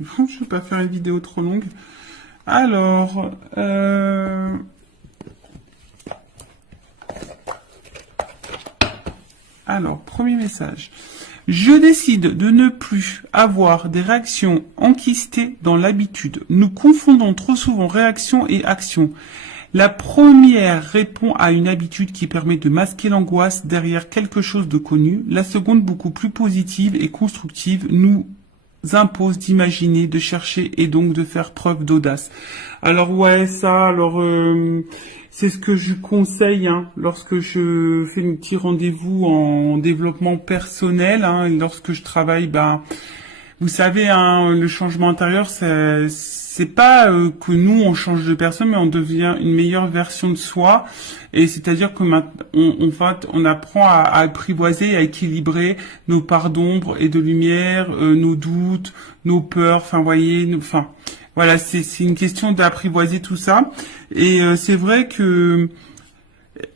Je vais pas faire une vidéo trop longue. Alors, premier message. Je décide de ne plus avoir des réactions enquistées dans l'habitude. Nous confondons trop souvent réaction et action. La première répond à une habitude qui permet de masquer l'angoisse derrière quelque chose de connu. La seconde, beaucoup plus positive et constructive, nous impose d'imaginer, de chercher et donc de faire preuve d'audace. Alors ouais, ça, c'est ce que je conseille lorsque je fais un petit rendez-vous en développement personnel, et lorsque je travaille, vous savez, le changement intérieur, c'est pas que nous on change de personne, mais on devient une meilleure version de soi. Et c'est-à-dire que on apprend à apprivoiser, à équilibrer nos parts d'ombre et de lumière, nos doutes, nos peurs. Enfin, voyez, voilà, c'est une question d'apprivoiser tout ça. Et c'est vrai que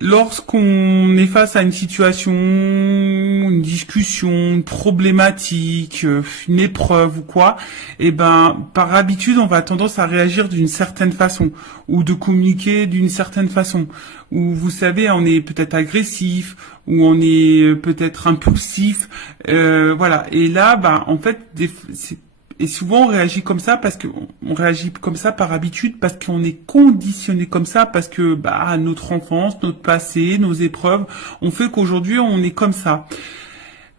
lorsqu'on est face à une situation, une discussion, une problématique, une épreuve ou quoi, par habitude, on va tendance à réagir d'une certaine façon ou de communiquer d'une certaine façon. Ou vous savez, on est peut-être agressif ou on est peut-être impulsif, voilà. Et là, en fait, et souvent on réagit comme ça parce que on réagit comme ça par habitude, parce qu'on est conditionné comme ça, parce que notre enfance, notre passé, nos épreuves ont fait qu'aujourd'hui on est comme ça.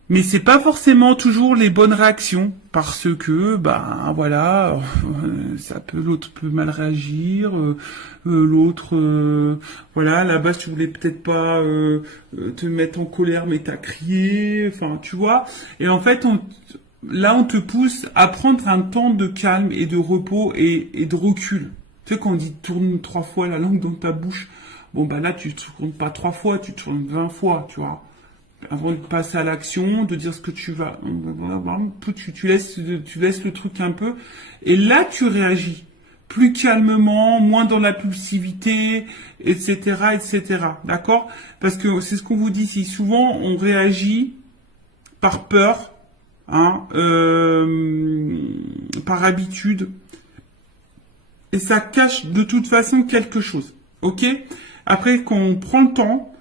Mais c'est pas forcément toujours les bonnes réactions, parce que voilà, l'autre peut mal réagir, l'autre voilà, à la base tu voulais peut-être pas te mettre en colère, mais t'as crié, enfin tu vois. Et en fait là, on te pousse à prendre un temps de calme et de repos et de recul. Tu sais, quand on dit tourne 3 fois la langue dans ta bouche, là, tu tournes pas 3 fois, tu tournes 20 fois, tu vois. Avant de passer à l'action, de dire ce que tu vas, tu laisses le truc un peu, et là, tu réagis. Plus calmement, moins dans la pulsivité, etc., etc. D'accord? Parce que c'est ce qu'on vous dit ici. Souvent, on réagit par peur, par habitude, et ça cache de toute façon quelque chose, ok? Après, quand on prend le temps,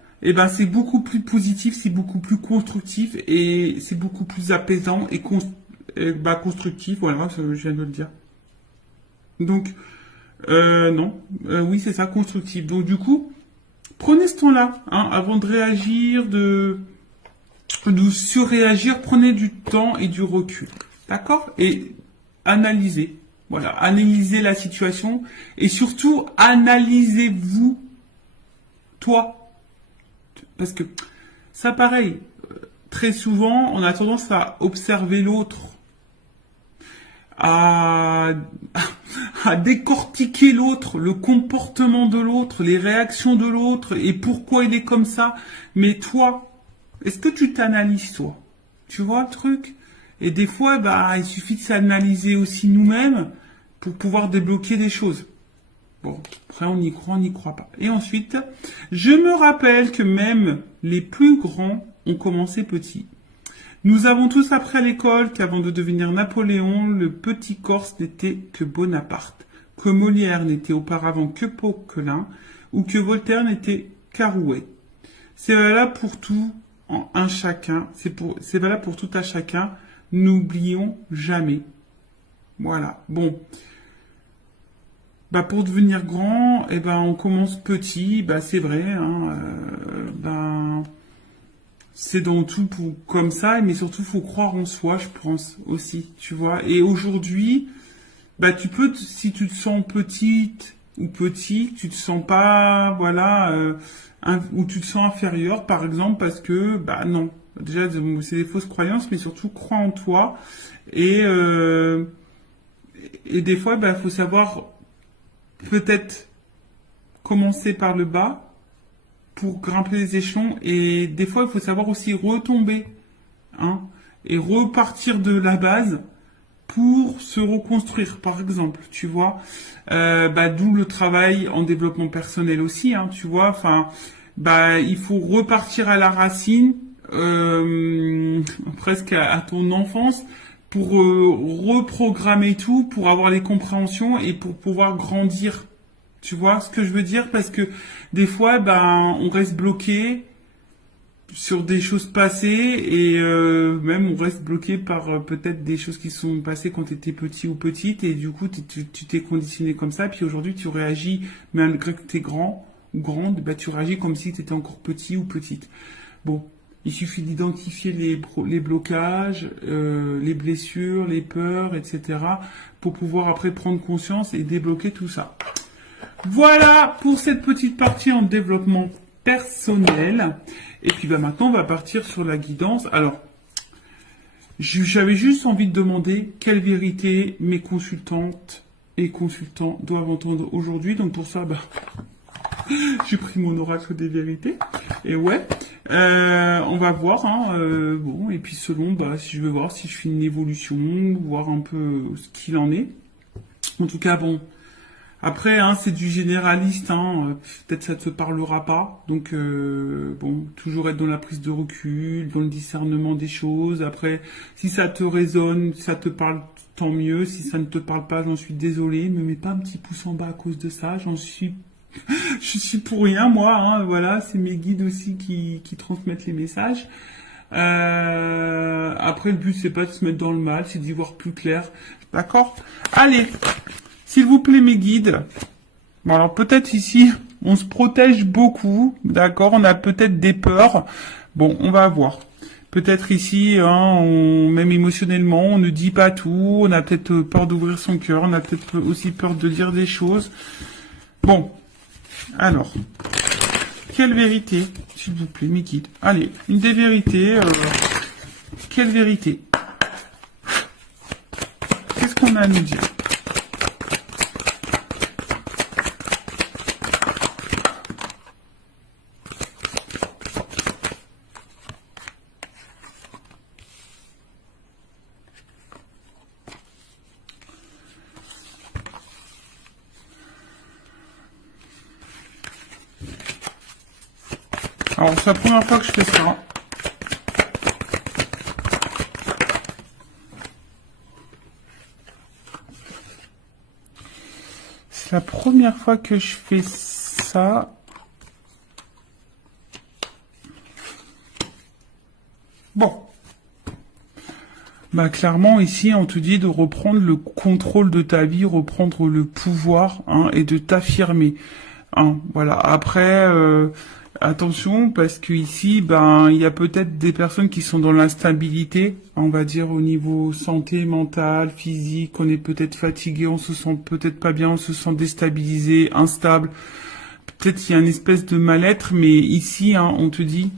c'est beaucoup plus positif, c'est beaucoup plus constructif, et c'est beaucoup plus apaisant et constructif, voilà, je viens de le dire. Donc, non, oui, c'est ça, constructif. Donc, du coup, prenez ce temps-là, avant de réagir, de surréagir, prenez du temps et du recul. D'accord? Et analysez. Voilà, analysez la situation et surtout analysez-vous, toi. Parce que ça, pareil, très souvent, on a tendance à observer l'autre, à décortiquer l'autre, le comportement de l'autre, les réactions de l'autre et pourquoi il est comme ça. Mais toi, est-ce que tu t'analyses, toi? Tu vois le truc? Et des fois, il suffit de s'analyser aussi nous-mêmes pour pouvoir débloquer des choses. Bon, après, on y croit, on n'y croit pas. Et ensuite, je me rappelle que même les plus grands ont commencé petits. Nous avons tous appris à l'école qu'avant de devenir Napoléon, le petit Corse n'était que Bonaparte, que Molière n'était auparavant que Poquelin, ou que Voltaire n'était qu'Arouet. C'est valable pour tout un chacun, c'est valable pour tout un chacun, n'oublions jamais. Voilà, bon. Pour devenir grand, on commence petit, c'est vrai, c'est dans tout comme ça, mais surtout faut croire en soi, je pense aussi, tu vois. Et aujourd'hui, tu peux, si tu te sens petite ou petit, tu te sens pas, voilà, ou tu te sens inférieur, par exemple, parce que, non. Déjà, c'est des fausses croyances, mais surtout crois en toi. Et des fois, faut savoir peut-être commencer par le bas pour grimper les échelons, et des fois il faut savoir aussi retomber et repartir de la base pour se reconstruire, par exemple, tu vois. D'où le travail en développement personnel aussi, tu vois. Il faut repartir à la racine, presque à ton enfance, pour reprogrammer tout, pour avoir les compréhensions et pour pouvoir grandir. Tu vois ce que je veux dire? Parce que des fois, ben, on reste bloqué sur des choses passées et même on reste bloqué par peut-être des choses qui sont passées quand tu étais petit ou petite et du coup tu t'es conditionné comme ça puis aujourd'hui tu réagis malgré que tu es grand ou grande, bah tu réagis comme si tu étais encore petit ou petite. Bon, il suffit d'identifier les blocages, les blessures, les peurs, etc. pour pouvoir après prendre conscience et débloquer tout ça. Voilà pour cette petite partie en développement personnel. Et puis bah maintenant on va partir sur la guidance. Alors, j'avais juste envie de demander quelle vérité mes consultantes et consultants doivent entendre aujourd'hui. Donc pour ça, bah, j'ai pris mon oracle des vérités. Et ouais, on va voir. Hein, bon, et puis selon, bah, si je veux voir si je fais une évolution, voir un peu ce qu'il en est. En tout cas, bon. Après, hein, c'est du généraliste, hein, peut-être ça te parlera pas. Donc, bon, toujours être dans la prise de recul, dans le discernement des choses. Après, si ça te résonne, si ça te parle, tant mieux. Si ça ne te parle pas, j'en suis désolé. Me mets pas un petit pouce en bas à cause de ça. Je suis pour rien, moi. Hein, voilà, c'est mes guides aussi qui transmettent les messages. Après, le but, c'est pas de se mettre dans le mal, c'est d'y voir plus clair. D'accord? Allez! S'il vous plaît, mes guides. Bon, alors peut-être ici, on se protège beaucoup, d'accord. On a peut-être des peurs. Bon, on va voir. Peut-être ici, hein, même émotionnellement, on ne dit pas tout. On a peut-être peur d'ouvrir son cœur. On a peut-être aussi peur de dire des choses. Bon, alors, quelle vérité, s'il vous plaît, mes guides. Allez, une des vérités. Quelle vérité? Qu'est-ce qu'on a à nous dire? Alors, c'est la première fois que je fais ça. C'est la première fois que je fais ça. Bon. Bah, clairement, ici, on te dit de reprendre le contrôle de ta vie, reprendre le pouvoir, hein, et de t'affirmer. Hein, voilà. Après, attention, parce que ici, ben, il y a peut-être des personnes qui sont dans l'instabilité, on va dire au niveau santé, mentale, physique, on est peut-être fatigué, on se sent peut-être pas bien, on se sent déstabilisé, instable. Peut-être qu'il y a une espèce de mal-être, mais ici, hein, on te dit,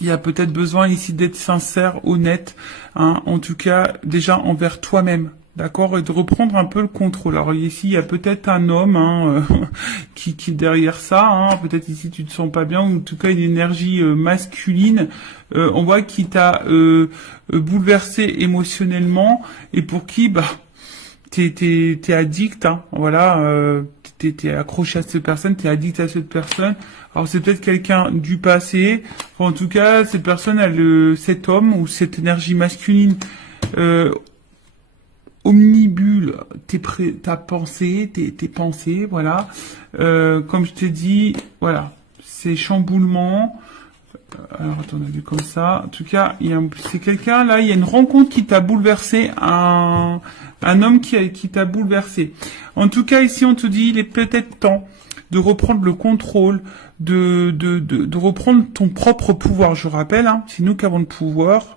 il y a peut-être besoin ici d'être sincère, honnête, hein, en tout cas, déjà envers toi-même. D'accord, et de reprendre un peu le contrôle. Alors ici, il y a peut-être un homme hein, qui est derrière ça. Hein. Peut-être ici, tu te sens pas bien, ou en tout cas une énergie masculine. On voit qui t'a bouleversé émotionnellement et pour qui, bah, t'es addict. Hein. Voilà, t'es accroché à cette personne, t'es addict à cette personne. Alors c'est peut-être quelqu'un du passé. En tout cas, cette personne, cet homme ou cette énergie masculine. Omnibule ta pensée, tes pensées, voilà. Comme je t'ai dit, voilà, c'est chamboulement. Alors attends, on a vu comme ça. En tout cas, c'est quelqu'un là. Il y a une rencontre qui t'a bouleversé, un homme qui t'a bouleversé. En tout cas, ici, on te dit, il est peut-être temps de reprendre le contrôle, de reprendre ton propre pouvoir. Je rappelle, hein, c'est nous qui avons le pouvoir.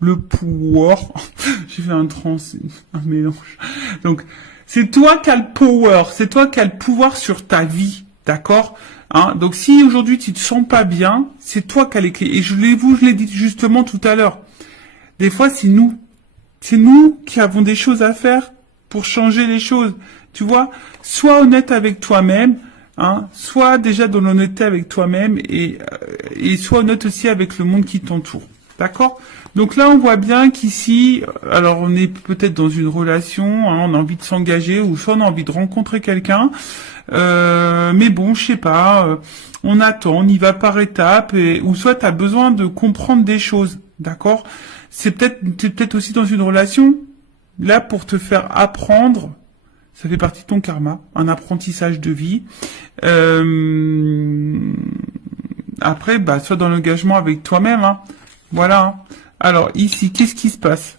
Le pouvoir, j'ai fait un mélange. Donc, c'est toi qui as le power, c'est toi qui as le pouvoir sur ta vie, d'accord? Hein? Donc, si aujourd'hui tu te sens pas bien, c'est toi qui as les clés. Et je l'ai dit justement tout à l'heure. Des fois, c'est nous qui avons des choses à faire pour changer les choses. Tu vois, sois honnête avec toi-même. Hein, sois déjà dans l'honnêteté avec toi-même et sois honnête aussi avec le monde qui t'entoure. D'accord? Donc là, on voit bien qu'ici, alors on est peut-être dans une relation, hein, on a envie de s'engager, ou soit on a envie de rencontrer quelqu'un, mais bon, je sais pas, on attend, on y va par étapes, ou soit tu as besoin de comprendre des choses, d'accord? t'es peut-être aussi dans une relation, là, pour te faire apprendre, ça fait partie de ton karma, un apprentissage de vie. Après, bah, sois dans l'engagement avec toi-même, hein. Voilà, hein. Alors, ici, qu'est-ce qui se passe?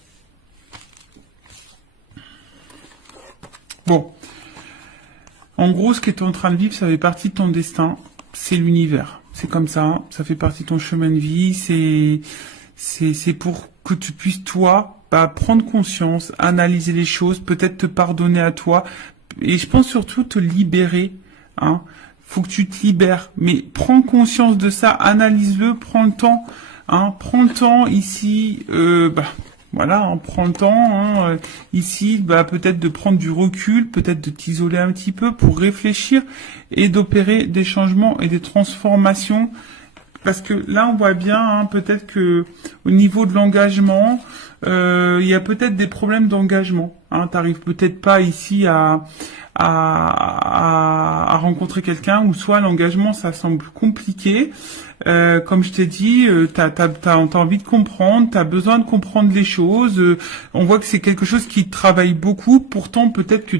Bon. En gros, ce que tu es en train de vivre, ça fait partie de ton destin. C'est l'univers. C'est comme ça, hein. Ça fait partie de ton chemin de vie. C'est pour que tu puisses, toi, bah, prendre conscience, analyser les choses, peut-être te pardonner à toi. Et je pense surtout te libérer, hein. Faut que tu te libères. Mais prends conscience de ça, analyse-le, prends le temps, hein. Prends le temps ici, voilà, hein, prends le temps, hein, ici, bah, peut-être de prendre du recul, peut-être de t'isoler un petit peu pour réfléchir et d'opérer des changements et des transformations. Parce que là, on voit bien, hein, peut-être que au niveau de l'engagement, il y a peut-être des problèmes d'engagement. Hein, t'arrives peut-être pas ici à rencontrer quelqu'un, ou soit l'engagement, ça semble compliqué. Comme je t'ai dit, t'as envie de comprendre, t'as besoin de comprendre les choses. On voit que c'est quelque chose qui te travaille beaucoup. Pourtant, peut-être que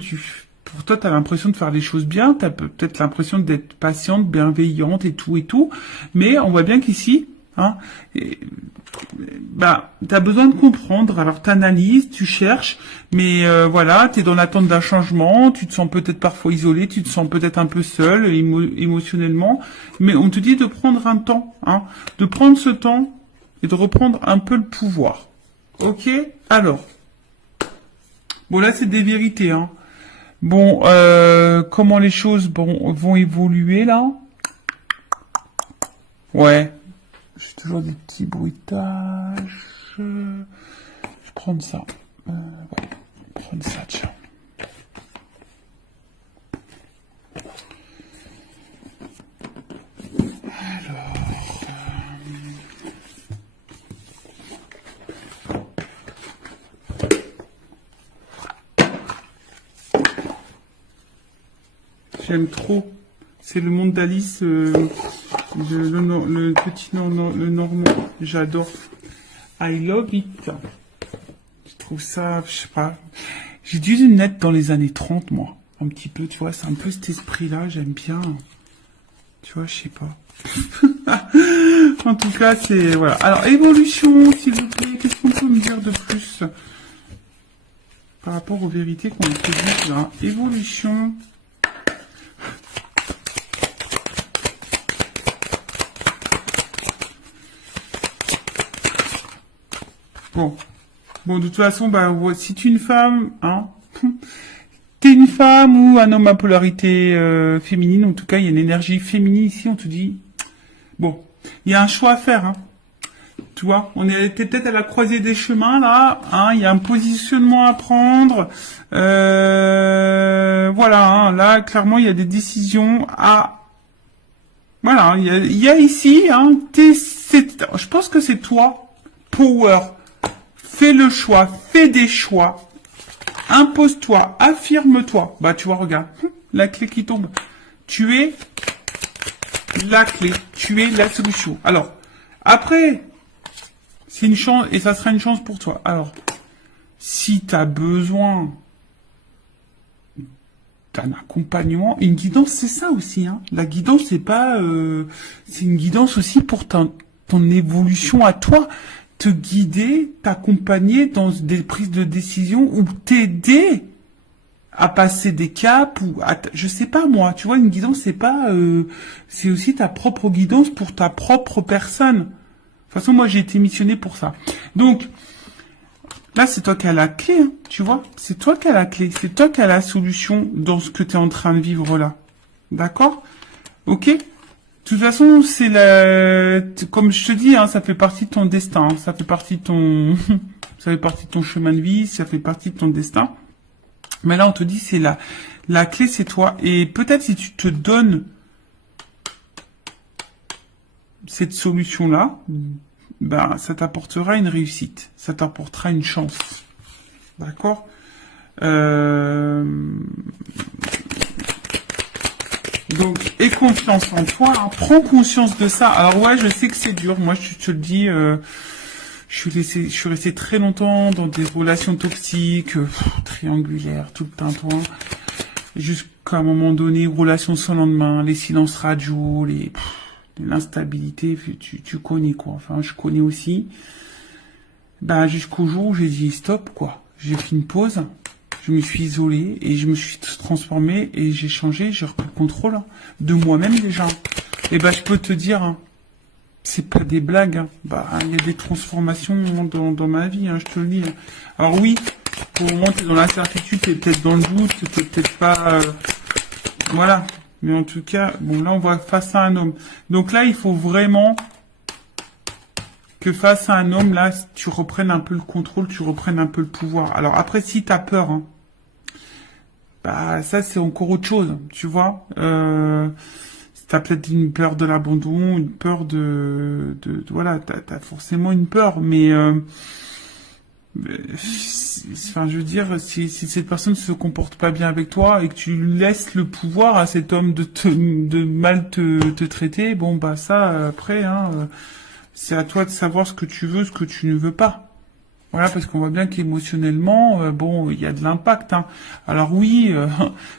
pour toi, t'as l'impression de faire les choses bien. T'as peut-être l'impression d'être patiente, bienveillante et tout. Mais on voit bien qu'ici, hein, t'as besoin de comprendre. Alors, t'analyses, tu cherches, mais voilà, t'es dans l'attente d'un changement. Tu te sens peut-être parfois isolé, tu te sens peut-être un peu seul émotionnellement. Mais on te dit de prendre un temps, hein, de prendre ce temps et de reprendre un peu le pouvoir. Ok? Alors, bon là, c'est des vérités, hein. Bon, comment les choses vont évoluer là? Ouais, j'ai toujours des petits bruitages. Je vais prendre ça. Ouais, prendre ça, tiens. J'aime trop. C'est le monde d'Alice, le petit le normand. J'adore. I love it. Je trouve ça, je sais pas. J'ai dû naître dans les années 30, moi. Un petit peu, tu vois, c'est un peu cet esprit-là, j'aime bien. Tu vois, je sais pas. En tout cas, c'est, voilà. Alors, évolution, s'il vous plaît, qu'est-ce qu'on peut me dire de plus par rapport aux vérités qu'on a dit là? Évolution. Bon, de toute façon, bah, si tu es une femme, hein, t'es une femme ou un homme à polarité féminine, en tout cas, il y a une énergie féminine ici, on te dit, bon, il y a un choix à faire, hein. Tu vois, t'es peut-être à la croisée des chemins, là, hein, il y a un positionnement à prendre, voilà, hein, là, clairement, il y a des décisions à, voilà, il y a ici, hein, je pense que c'est toi, power. Fais le choix, fais des choix, impose-toi, affirme-toi. Bah, tu vois, regarde, la clé qui tombe. Tu es la clé, tu es la solution. Alors, après, c'est une chance, et ça sera une chance pour toi. Alors, si tu as besoin d'un accompagnement, une guidance, c'est ça aussi, hein. La guidance, c'est pas, c'est une guidance aussi pour ton évolution à toi. Te guider, t'accompagner dans des prises de décision ou t'aider à passer des caps ou je sais pas moi, tu vois, une guidance c'est pas c'est aussi ta propre guidance pour ta propre personne. De toute façon, moi j'ai été missionné pour ça. Donc là, c'est toi qui as la clé, hein, tu vois, c'est toi qui as la clé, c'est toi qui as la solution dans ce que tu es en train de vivre là. D'accord? OK? De toute façon, c'est comme je te dis, hein, ça fait partie de ton destin, hein, ça fait partie de ton chemin de vie, ça fait partie de ton destin. Mais là, on te dit, c'est la clé, c'est toi. Et peut-être si tu te donnes cette solution-là, ben, ça t'apportera une réussite, ça t'apportera une chance. D'accord? Donc, aie confiance en toi, hein, prends conscience de ça. Alors ouais, je sais que c'est dur, moi je te le dis, je suis resté très longtemps dans des relations toxiques, triangulaires, tout le tintouin. Jusqu'à un moment donné, relations sans lendemain, les silences radio, l'instabilité, tu connais quoi. Enfin, je connais aussi. Ben, jusqu'au jour où j'ai dit stop, quoi. J'ai fait une pause, je me suis isolé et je me suis transformé et j'ai changé, j'ai repris le contrôle de moi-même déjà. Et ben, je peux te dire, hein, c'est pas des blagues. Hein. Bah, il y a des transformations dans ma vie, hein, je te le dis. Alors oui, pour le moment, t'es dans l'incertitude, t'es peut-être dans le doute, t'es peut-être pas... voilà. Mais en tout cas, bon, là, on va face à un homme. Donc là, il faut vraiment que face à un homme, là, tu reprennes un peu le contrôle, tu reprennes un peu le pouvoir. Alors après, si t'as peur, hein, bah ça, c'est encore autre chose, tu vois. T'as peut-être une peur de l'abandon, une peur voilà, t'as forcément une peur, mais enfin, je veux dire, si cette personne se comporte pas bien avec toi et que tu laisses le pouvoir à cet homme de mal te traiter, bon bah ça après, hein, c'est à toi de savoir ce que tu veux, ce que tu ne veux pas. Voilà, parce qu'on voit bien qu'émotionnellement, bon, il y a de l'impact. Hein. Alors oui,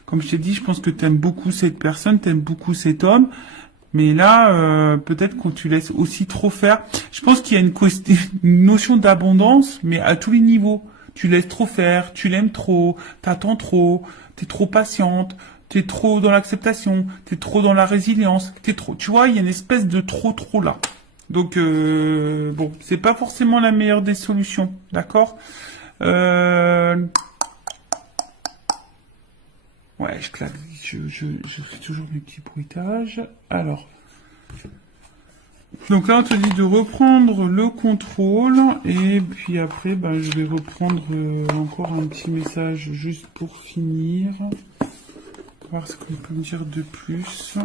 comme je t'ai dit, je pense que t'aimes beaucoup cette personne, t'aimes beaucoup cet homme, mais là, peut-être qu'on tu laisses aussi trop faire. Je pense qu'il y a une notion d'abondance, mais à tous les niveaux. Tu laisses trop faire, tu l'aimes trop, t'attends trop, t'es trop patiente, t'es trop dans l'acceptation, t'es trop dans la résilience, t'es trop. Tu vois, il y a une espèce de trop là. Donc bon, c'est pas forcément la meilleure des solutions, d'accord. Ouais, je claque, je fais toujours mes petits bruitages. Alors, donc là on te dit de reprendre le contrôle et puis après, ben, je vais reprendre encore un petit message juste pour finir. Voir ce qu'on peut me dire de plus.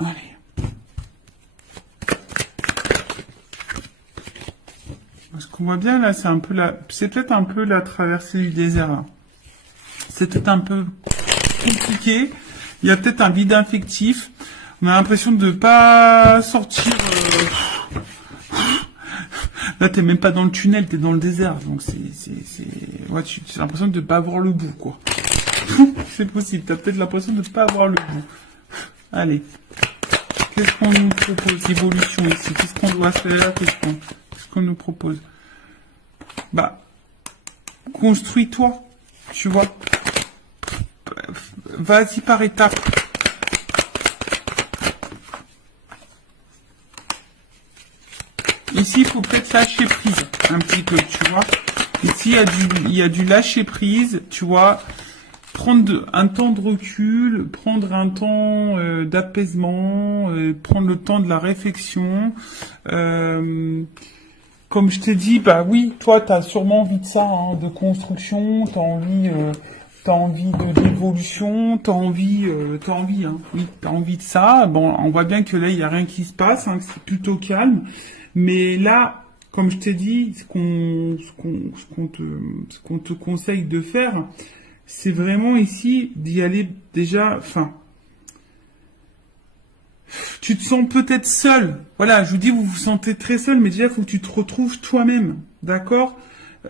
Allez. Ce qu'on voit bien là, c'est peut-être un peu la traversée du désert là. C'est peut-être un peu compliqué. Il y a peut-être un vide affectif. On a l'impression de pas sortir. Là, t'es même pas dans le tunnel, t'es dans le désert. Donc ouais, tu as l'impression de pas avoir le bout, quoi. C'est possible. T'as peut-être l'impression de pas avoir le bout. Allez. Qu'est-ce qu'on nous propose? Évolution ici. Qu'est-ce qu'on doit faire? Qu'est-ce qu'on nous propose? Bah, construis-toi. Tu vois. Vas-y par étapes. Ici, il faut peut-être lâcher prise un petit peu, tu vois. Ici, il y a du lâcher prise, tu vois. Prendre un temps de recul, prendre un temps d'apaisement, prendre le temps de la réflexion. Comme je t'ai dit, bah oui, toi, t'as sûrement envie de ça, hein, de construction, t'as envie d'évolution, t'as envie, hein, oui, t'as envie de ça. Bon, on voit bien que là, il y a rien qui se passe, hein, que c'est plutôt calme. Mais là, comme je t'ai dit, ce qu'on te conseille de faire, c'est vraiment ici d'y aller déjà, enfin, tu te sens peut-être seul. Voilà, je vous dis, vous vous sentez très seul, mais déjà, il faut que tu te retrouves toi-même, d'accord?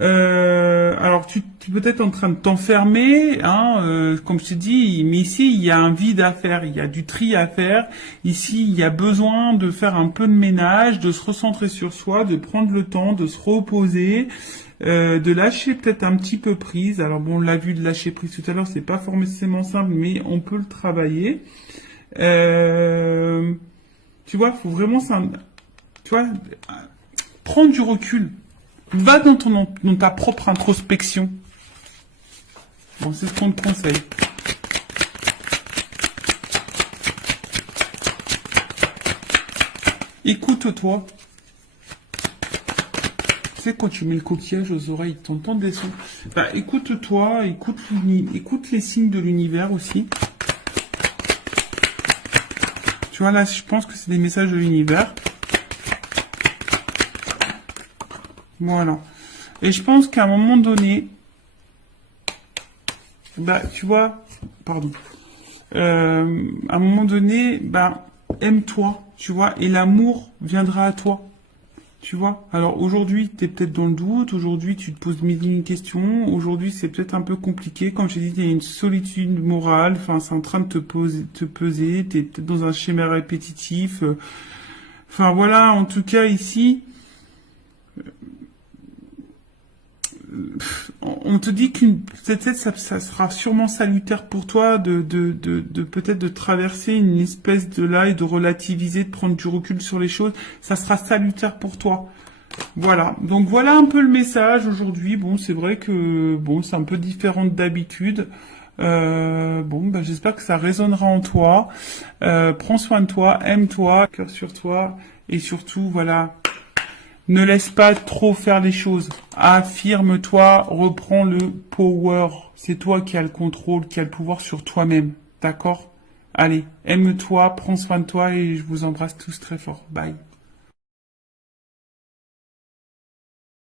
Alors, tu es peut-être en train de t'enfermer, hein, comme je t'ai dit, mais ici, il y a un vide à faire, il y a du tri à faire. Ici, il y a besoin de faire un peu de ménage, de se recentrer sur soi, de prendre le temps, de se reposer, de lâcher peut-être un petit peu prise. Alors bon, on l'a vu de lâcher prise tout à l'heure, c'est pas forcément simple, mais on peut le travailler. Tu vois, faut vraiment tu vois, prendre du recul. Va dans ta propre introspection. Bon, c'est ce qu'on te conseille. Écoute-toi. Tu sais, quand tu mets le coquillage aux oreilles, t'entends des sons. Bah, écoute-toi, écoute les signes de l'univers aussi. Tu vois, là, je pense que c'est des messages de l'univers. Voilà. Et je pense qu'à un moment donné, bah, tu vois, pardon, à un moment donné, bah, aime-toi, tu vois, et l'amour viendra à toi. Tu vois? Alors aujourd'hui, tu es peut-être dans le doute, aujourd'hui tu te poses mille et une questions, aujourd'hui c'est peut-être un peu compliqué, comme j'ai dit, il y a une solitude morale, enfin c'est en train de te peser, tu es peut-être dans un schéma répétitif. Enfin voilà, en tout cas ici, on te dit qu'une peut-être ça sera sûrement salutaire pour toi de peut-être de traverser une espèce de là et de relativiser, de prendre du recul sur les choses. Ça sera salutaire pour toi. Voilà, donc voilà un peu le message aujourd'hui. Bon, c'est vrai que bon, c'est un peu différent d'habitude. Bon, bah, j'espère que ça résonnera en toi. Prends soin de toi, aime-toi, cœur sur toi, et surtout, voilà, ne laisse pas trop faire les choses. Affirme-toi, reprends le power. C'est toi qui as le contrôle, qui as le pouvoir sur toi-même. D'accord? Allez, aime-toi, prends soin de toi et je vous embrasse tous très fort. Bye.